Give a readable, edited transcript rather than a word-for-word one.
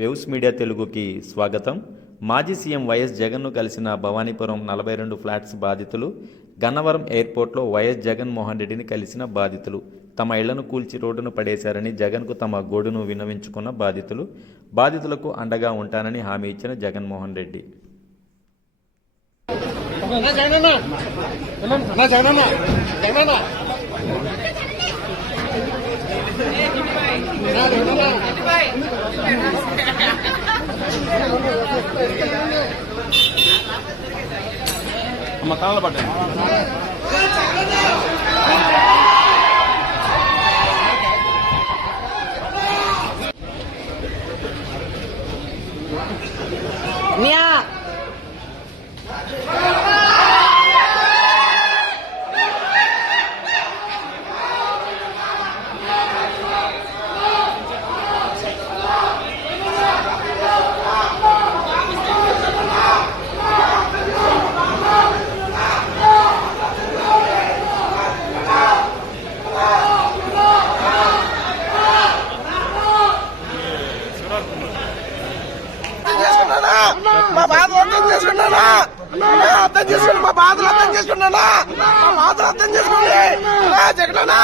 Waves media తెలుగుకి స్వాగతం. మాజీ సీఎం వైఎస్ జగన్ను కలిసిన భవానీపురం 42 ఫ్లాట్స్ బాధితులు, గన్నవరం ఎయిర్పోర్ట్లో వైఎస్ జగన్మోహన్ రెడ్డిని కలిసిన బాధితులు, తమ ఇళ్లను కూల్చి రోడ్డును పడేశారని జగన్కు తమ గోడును విన్నవించుకున్న బాధితులు, బాధితులకు అండగా ఉంటానని హామీ ఇచ్చిన జగన్మోహన్ రెడ్డి. మతాల పడ్డాయి మా బాధలు అర్థం చేసుకున్నానా? అర్థం చేసుకున్నా, మా బాధలు అర్థం చేసుకున్నానా? మా బాధలు అర్థం చేసుకోండి జగనన్నా.